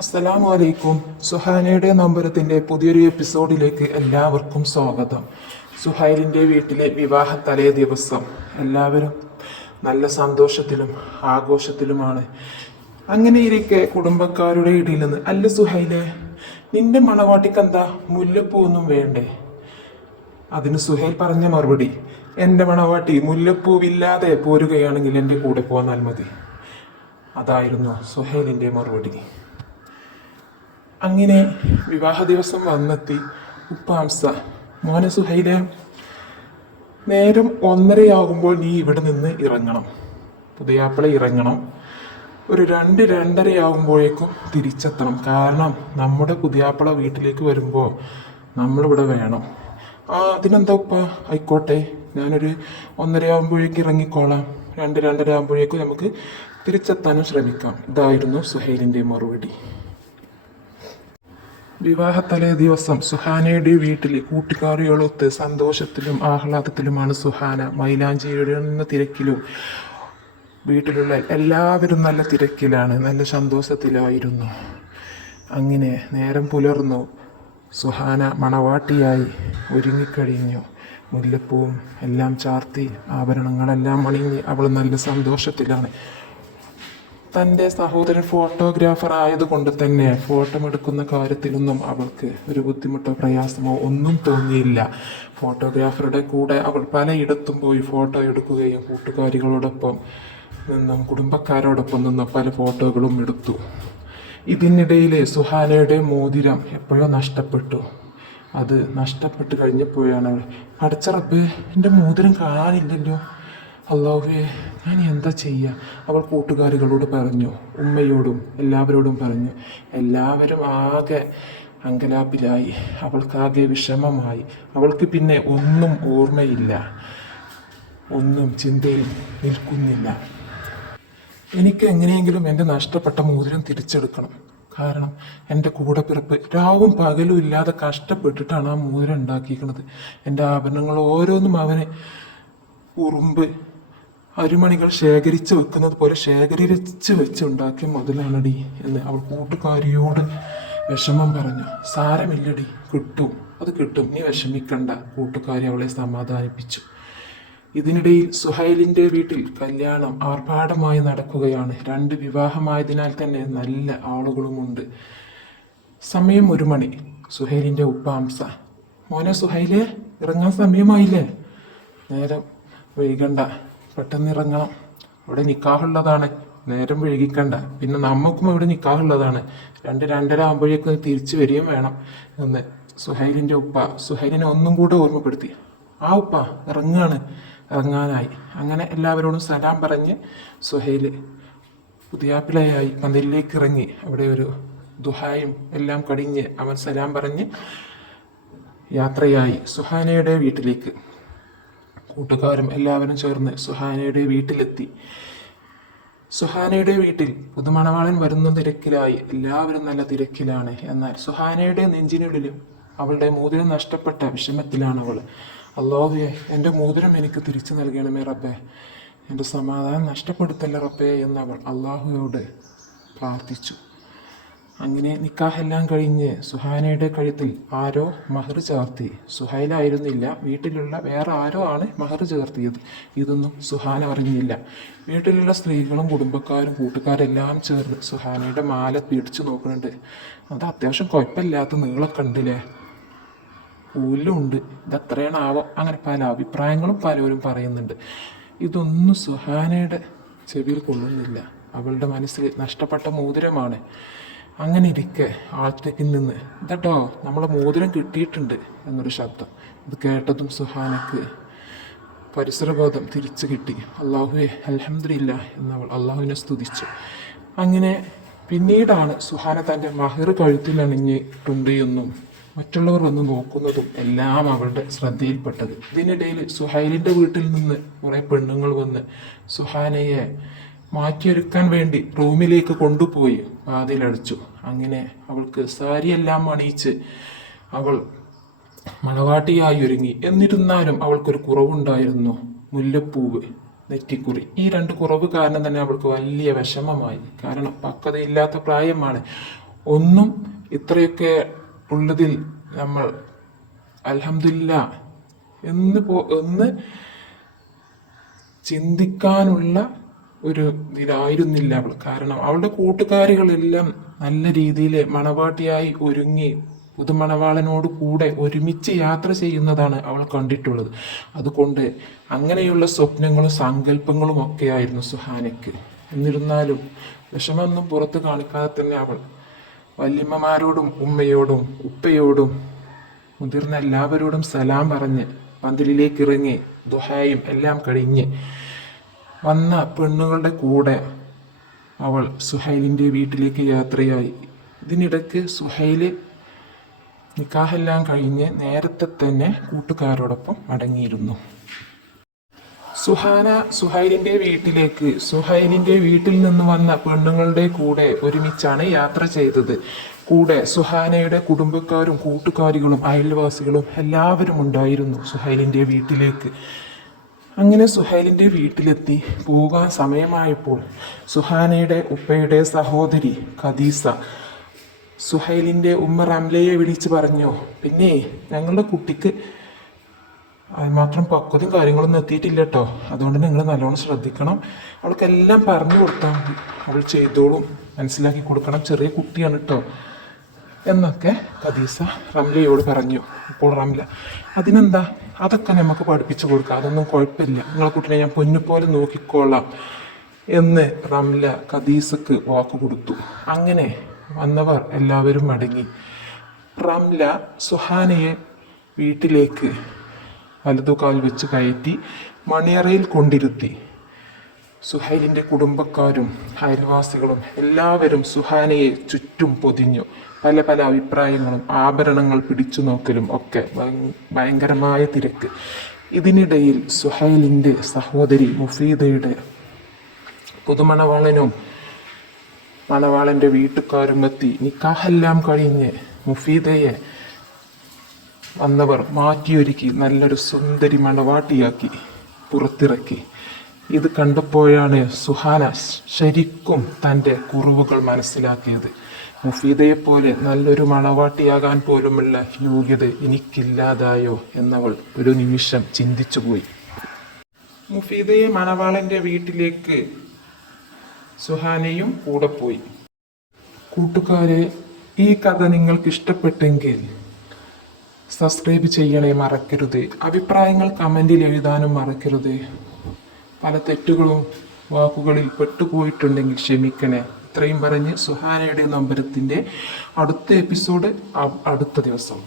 അസ്സലാമു അലൈക്കും. സുഹാനയുടെ നമ്പരത്തിൻ്റെ പുതിയൊരു എപ്പിസോഡിലേക്ക് എല്ലാവർക്കും സ്വാഗതം. സുഹൈലിൻ്റെ വീട്ടിലെ വിവാഹ തലേ ദിവസം എല്ലാവരും നല്ല സന്തോഷത്തിലും ആഘോഷത്തിലുമാണ്. അങ്ങനെ ഇരിക്കെ കുടുംബക്കാരുടെ ഇടയിൽ നിന്ന്, അല്ല സുഹൈലെ, നിന്റെ മണവാട്ടിക്കെന്താ മുല്ലപ്പൂ ഒന്നും വേണ്ടേ? അതിന് സുഹൈൽ പറഞ്ഞ മറുപടി, എൻ്റെ മണവാട്ടി മുല്ലപ്പൂവില്ലാതെ പോരുകയാണെങ്കിൽ എൻ്റെ കൂടെ പോന്നാൽ മതി. അതായിരുന്നു സുഹൈലിൻ്റെ മറുപടി. അങ്ങനെ വിവാഹ ദിവസം വന്നെത്തി. ഉപ്പാംസ, മോനെ സുഹൈലെ, നേരം 1:30 നീ ഇവിടെ നിന്ന് ഇറങ്ങണം. പുതിയാപ്പിള ഇറങ്ങണം. ഒരു 2-2:30 തിരിച്ചെത്തണം. കാരണം നമ്മുടെ പുതിയാപ്പിള വീട്ടിലേക്ക് വരുമ്പോൾ നമ്മളിവിടെ വേണം. അതിനെന്താ ഉപ്പ? ആയിക്കോട്ടെ, ഞാനൊരു 1:30 ഇറങ്ങിക്കോളാം. 2-2:30 നമുക്ക് തിരിച്ചെത്താനും ശ്രമിക്കാം. ഇതായിരുന്നു സുഹൈലിൻ്റെ മറുപടി. വിവാഹ തലേ ദിവസം സുഹാനയുടെ വീട്ടിൽ കൂട്ടുകാരികളൊത്ത് സന്തോഷത്തിലും ആഹ്ലാദത്തിലുമാണ് സുഹാന. മൈലാഞ്ചിയുടെ തിരക്കിലും വീട്ടിലുള്ള എല്ലാവരും നല്ല തിരക്കിലാണ്, നല്ല സന്തോഷത്തിലായിരുന്നു. അങ്ങനെ നേരം പുലർന്നു. സുഹാന മണവാട്ടിയായി ഒരുങ്ങിക്കഴിഞ്ഞു. മുല്ലപ്പൂവും എല്ലാം ചാർത്തി ആഭരണങ്ങളെല്ലാം അണിഞ്ഞ് അവൾ നല്ല സന്തോഷത്തിലാണ്. തൻ്റെ സഹോദരൻ ഫോട്ടോഗ്രാഫർ ആയതുകൊണ്ട് തന്നെ ഫോട്ടോ എടുക്കുന്ന കാര്യത്തിലൊന്നും അവൾക്ക് ഒരു ബുദ്ധിമുട്ടോ പ്രയാസമോ ഒന്നും തോന്നിയില്ല. ഫോട്ടോഗ്രാഫറുടെ കൂടെ അവൾ പലയിടത്തും പോയി ഫോട്ടോ എടുക്കുകയും കൂട്ടുകാരികളോടൊപ്പം നിന്നും കുടുംബക്കാരോടൊപ്പം നിന്നും പല ഫോട്ടോകളും എടുത്തു. ഇതിനിടയിൽ സുഹാനയുടെ മോതിരം എപ്പോഴോ നഷ്ടപ്പെട്ടു. അത് നഷ്ടപ്പെട്ട് കഴിഞ്ഞപ്പോഴാണ് അവൾ, അടച്ചറപ്പ്, എൻ്റെ മോതിരം കാണാനില്ലല്ലോ, അല്ലാഹുവേ, ഞാൻ എന്താ ചെയ്യുക? അവൾ കൂട്ടുകാരികളോട് പറഞ്ഞു, ഉമ്മയോടും എല്ലാവരോടും പറഞ്ഞു. എല്ലാവരും ആകെ അങ്കലാപ്പിലായി. അവൾക്കാകെ വിഷമമായി. അവൾക്ക് പിന്നെ ഒന്നും ഓർമ്മയില്ല, ഒന്നും ചിന്തയിൽ നിൽക്കുന്നില്ല. എനിക്ക് എങ്ങനെയെങ്കിലും എൻ്റെ നഷ്ടപ്പെട്ട മോതിരം തിരിച്ചെടുക്കണം. കാരണം എൻ്റെ കൂടെപ്പിറപ്പ് രാവും പകലും ഇല്ലാതെ കഷ്ടപ്പെട്ടിട്ടാണ് ആ മോതിരം ഉണ്ടാക്കിയിരിക്കുന്നത്. എൻ്റെ ആഭരണങ്ങൾ ഓരോന്നും അവന് ഉറുമ്പ് അരുമണികൾ ശേഖരിച്ച് വെക്കുന്നത് പോലെ ശേഖരിച്ച് വെച്ച് ഉണ്ടാക്കിയ മുതലാണടി എന്ന് അവൾ കൂട്ടുകാരിയോട് വിഷമം പറഞ്ഞു. സാരമില്ലടി, കിട്ടും, അത് കിട്ടും, നീ വിഷമിക്കണ്ട, കൂട്ടുകാരി അവളെ സമാധാനിപ്പിച്ചു. ഇതിനിടയിൽ സുഹൈലിൻ്റെ വീട്ടിൽ കല്യാണം ആർഭാടമായി നടക്കുകയാണ്. 2 വിവാഹമായതിനാൽ തന്നെ നല്ല ആളുകളുമുണ്ട്. സമയം 1 മണി. സുഹൈലിൻ്റെ ഉപ്പാംസ, മോനെ സുഹൈലെ, ഇറങ്ങാൻ സമയമായില്ലേ? നേരം വൈകണ്ട, പെട്ടെന്ന് ഇറങ്ങണം, ഇവിടെ നിക്കാഹുള്ളതാണ്, നേരം വൈകിക്കണ്ട, പിന്നെ നമുക്കും ഇവിടെ നിക്കാഹുള്ളതാണ്, 2-2:30 തിരിച്ചു വരികയും വേണം എന്ന് സുഹൈലിൻ്റെ ഉപ്പ സുഹൈലിനെ ഒന്നും കൂടെ ഓർമ്മപ്പെടുത്തി. ആ ഉപ്പ ഇറങ്ങാനായി. അങ്ങനെ എല്ലാവരോടും സലാം പറഞ്ഞ് സുഹൈല് പുതിയാപ്പിളയായി പന്തലിലേക്ക് ഇറങ്ങി. അവിടെ ഒരു ദുഹായും എല്ലാം കടിഞ്ഞ് അവൻ സലാം പറഞ്ഞ് യാത്രയായി സുഹാനയുടെ വീട്ടിലേക്ക്. കൂട്ടുകാരും എല്ലാവരും ചേർന്ന് സുഹാനയുടെ വീട്ടിലെത്തി. സുഹാനയുടെ വീട്ടിൽ പുതുമണവാളൻ വരുന്ന തിരക്കിലായി. എല്ലാവരും നല്ല തിരക്കിലാണ്. എന്നാൽ സുഹാനയുടെ നെഞ്ചിനുള്ളിലും അവളുടെ മോതിരം നഷ്ടപ്പെട്ട വിഷമത്തിലാണ് അവൾ. അല്ലാഹുവേ, എൻ്റെ മോതിരം എനിക്ക് തിരിച്ചു നൽകണമേ റബ്ബേ, എൻ്റെ സമാധാനം നഷ്ടപ്പെടുത്തല്ല റബ്ബേ എന്നവൾ അള്ളാഹുവോട് പ്രാർത്ഥിച്ചു. അങ്ങനെ നിക്കാഹെല്ലാം കഴിഞ്ഞ് സുഹാനയുടെ കഴുത്തിൽ ആരോ മഹർ ചാർത്തി. സുഹൈലായിരുന്നില്ല, വീട്ടിലുള്ള വേറെ ആരോ ആണ് മഹർ ചേർത്തിയത്. ഇതൊന്നും സുഹാന അറിഞ്ഞില്ല. വീട്ടിലുള്ള സ്ത്രീകളും കുടുംബക്കാരും കൂട്ടുകാരെല്ലാം ചേർന്ന് സുഹാനയുടെ മാല പിടിച്ചു നോക്കുന്നുണ്ട്. അത് അത്യാവശ്യം കുഴപ്പമില്ലാത്ത നീളമൊക്കെ ഉണ്ടല്ലേ, ഉണ്ട്, ഇതെത്രയാണാവോ, അങ്ങനെ പല അഭിപ്രായങ്ങളും പലരും പറയുന്നുണ്ട്. ഇതൊന്നും സുഹാനയുടെ ചെവിയിൽ കൊള്ളുന്നില്ല. അവളുടെ മനസ്സിൽ നഷ്ടപ്പെട്ട മോതിരമാണ്. അങ്ങനെ ഇരിക്കെ ആൾത്തേക്കിൽ നിന്ന്, ഇതട്ടോ നമ്മളെ മോതിരം കിട്ടിയിട്ടുണ്ട് എന്നൊരു ശബ്ദം. ഇത് കേട്ടതും സുഹാനക്ക് പരിസരബോധം തിരിച്ചു കിട്ടി. അല്ലാഹുവേ, അൽഹംദുലില്ലാ എന്നവൾ അള്ളാഹുവിനെ സ്തുതിച്ചു. അങ്ങനെ പിന്നീടാണ് സുഹാന തൻ്റെ മഹർ കഴുത്തിൽ അണിഞ്ഞിട്ടുണ്ട് എന്നും മറ്റുള്ളവർ വന്ന് നോക്കുന്നതും എല്ലാം അവളുടെ ശ്രദ്ധയിൽപ്പെട്ടത്. ഇതിനിടയിൽ സുഹൈലിൻ്റെ വീട്ടിൽ നിന്ന് കുറേ പെണ്ണുങ്ങൾ വന്ന് സുഹാനയെ മാറ്റിയെടുക്കാൻ വേണ്ടി റൂമിലേക്ക് കൊണ്ടുപോയി വാതിലടച്ചു. അങ്ങനെ അവൾക്ക് സാരിയെല്ലാം അണിയിച്ച് അവൾ മണവാട്ടിയായി ഒരുങ്ങി. എന്നിരുന്നാലും അവൾക്കൊരു കുറവുണ്ടായിരുന്നു, മുല്ലപ്പൂവ്, നെറ്റിക്കുറി. ഈ 2 കുറവ് കാരണം തന്നെ അവൾക്ക് വലിയ വിഷമമായി. കാരണം പക്വതയില്ലാത്ത പ്രായമാണ്. ഒന്നും ഇത്രയൊക്കെ ഉള്ളതിൽ നമ്മൾ അൽഹംദുലില്ലാ എന്ന് ചിന്തിക്കാനുള്ള ഒരു ഇതിലായിരുന്നില്ല അവൾ. കാരണം അവളുടെ കൂട്ടുകാരികളെല്ലാം നല്ല രീതിയിൽ മണവാട്ടിയായി ഒരുങ്ങി പുതുമണവാളനോട് കൂടെ ഒരുമിച്ച് യാത്ര ചെയ്യുന്നതാണ് അവൾ കണ്ടിട്ടുള്ളത്. അതുകൊണ്ട് അങ്ങനെയുള്ള സ്വപ്നങ്ങളും സങ്കല്പങ്ങളും ഒക്കെയായിരുന്നു സുഹാനയ്ക്ക്. എന്നിരുന്നാലും വിഷമൊന്നും പുറത്ത് കാണിക്കാതെ തന്നെ അവൾ വല്യമ്മമാരോടും ഉമ്മയോടും ഉപ്പയോടും മുതിർന്ന എല്ലാവരോടും സലാം പറഞ്ഞ് പന്തലിലേക്ക് ഇറങ്ങി ദുഹായും എല്ലാം കഴിഞ്ഞ് വന്ന പെണ്ണുങ്ങളുടെ കൂടെ അവൾ സുഹൈലിൻ്റെ വീട്ടിലേക്ക് യാത്രയായി. ഇതിനിടയ്ക്ക് സുഹൈല് നിക്കാഹെല്ലാം കഴിഞ്ഞ് നേരത്തെ തന്നെ കൂട്ടുകാരോടൊപ്പം മടങ്ങിയിരുന്നു. സുഹാന സുഹൈലിന്റെ വീട്ടിൽ നിന്ന് വന്ന പെണ്ണുങ്ങളുടെ കൂടെ ഒരുമിച്ചാണ് യാത്ര ചെയ്തത്. കൂടെ സുഹാനയുടെ കുടുംബക്കാരും കൂട്ടുകാരികളും അയൽവാസികളും എല്ലാവരും ഉണ്ടായിരുന്നു സുഹൈലിന്റെ വീട്ടിലേക്ക്. അങ്ങനെ സുഹൈലിന്റെ വീട്ടിലെത്തി പോകാൻ സമയമായപ്പോൾ സുഹാനയുടെ ഉപ്പയുടെ സഹോദരി ഖദീസ സുഹൈലിന്റെ ഉമ്മ റംലയെ വിളിച്ച് പറഞ്ഞു, പിന്നെ ഞങ്ങളുടെ കുട്ടിക്ക് അതിമാത്രം പക്വതയും കാര്യങ്ങളൊന്നും എത്തിയിട്ടില്ല കേട്ടോ, അതുകൊണ്ട് നിങ്ങൾ നല്ലോണം ശ്രദ്ധിക്കണം, അവൾക്കെല്ലാം പറഞ്ഞു കൊടുത്താൽ മതി, അവൾ ചെയ്തോളും, മനസ്സിലാക്കി കൊടുക്കണം, ചെറിയ കുട്ടിയാണ് കേട്ടോ എന്നൊക്കെ ഖദീസ റംലയോട് പറഞ്ഞു. അപ്പോൾ റംല അതിനെന്താ, അതൊക്കെ നമുക്ക് പഠിപ്പിച്ചു കൊടുക്കാം, അതൊന്നും കുഴപ്പമില്ല, നിങ്ങളെ കുട്ടിനെ ഞാൻ പൊന്നുപോലെ നോക്കിക്കൊള്ളാം എന്ന് റംല ഖദീസക്ക് വാക്ക് കൊടുത്തു. അങ്ങനെ വന്നവർ എല്ലാവരും മടങ്ങി. റംല സുഹാനയെ വീട്ടിലേക്ക് വലതുകാൽ വെച്ച് കയറ്റി മണിയറയിൽ കൊണ്ടിരുത്തി. സുഹൈലിന്റെ കുടുംബക്കാരും അയൽവാസികളും എല്ലാവരും സുഹാനയെ ചുറ്റും പൊതിഞ്ഞു. പല പല അഭിപ്രായങ്ങളും ആഭരണങ്ങൾ പിടിച്ചു നോക്കലും ഒക്കെ ഭയങ്കരമായ തിരക്ക്. ഇതിനിടയിൽ സുഹൈലിന്റെ സഹോദരി മുഫീദയുടെ പുതുമണവാളനും മണവാളന്റെ വീട്ടുകാരും എത്തി. നിക്കാഹെല്ലാം കഴിഞ്ഞ് മുഫീദയെ വന്നവർ മാറ്റിയൊരുക്കി നല്ലൊരു സുന്ദരി മണവാട്ടിയാക്കി പുറത്തിറക്കി. ഇത് കണ്ടപ്പോഴാണ് സുഹാന ശരിക്കും തൻ്റെ കുറവുകൾ മനസ്സിലാക്കിയത്. മുഫീദയെപ്പോലെ നല്ലൊരു മണവാട്ടിയാകാൻ പോലുമുള്ള യോഗ്യത എനിക്കില്ലാതായോ എന്നവൾ ഒരു നിമിഷം ചിന്തിച്ചുപോയി. മുഫീദയെ മണവാളന്റെ വീട്ടിലേക്ക് സുഹാനയും കൂടെ പോയി. കൂട്ടുകാരെ, ഈ കഥ നിങ്ങൾക്ക് ഇഷ്ടപ്പെട്ടെങ്കിൽ സബ്സ്ക്രൈബ് ചെയ്യണേ മറക്കരുത്. അഭിപ്രായങ്ങൾ കമൻറ്റിൽ എഴുതാനും മറക്കരുത്. പല തെറ്റുകളും വാക്കുകളിൽ പെട്ടുപോയിട്ടുണ്ടെങ്കിൽ ക്ഷമിക്കണേ. ഇത്രയും പറഞ്ഞ് സുഹാനയുടെ നമ്പരത്തിൻ്റെ അടുത്ത എപ്പിസോഡ് അടുത്ത ദിവസം.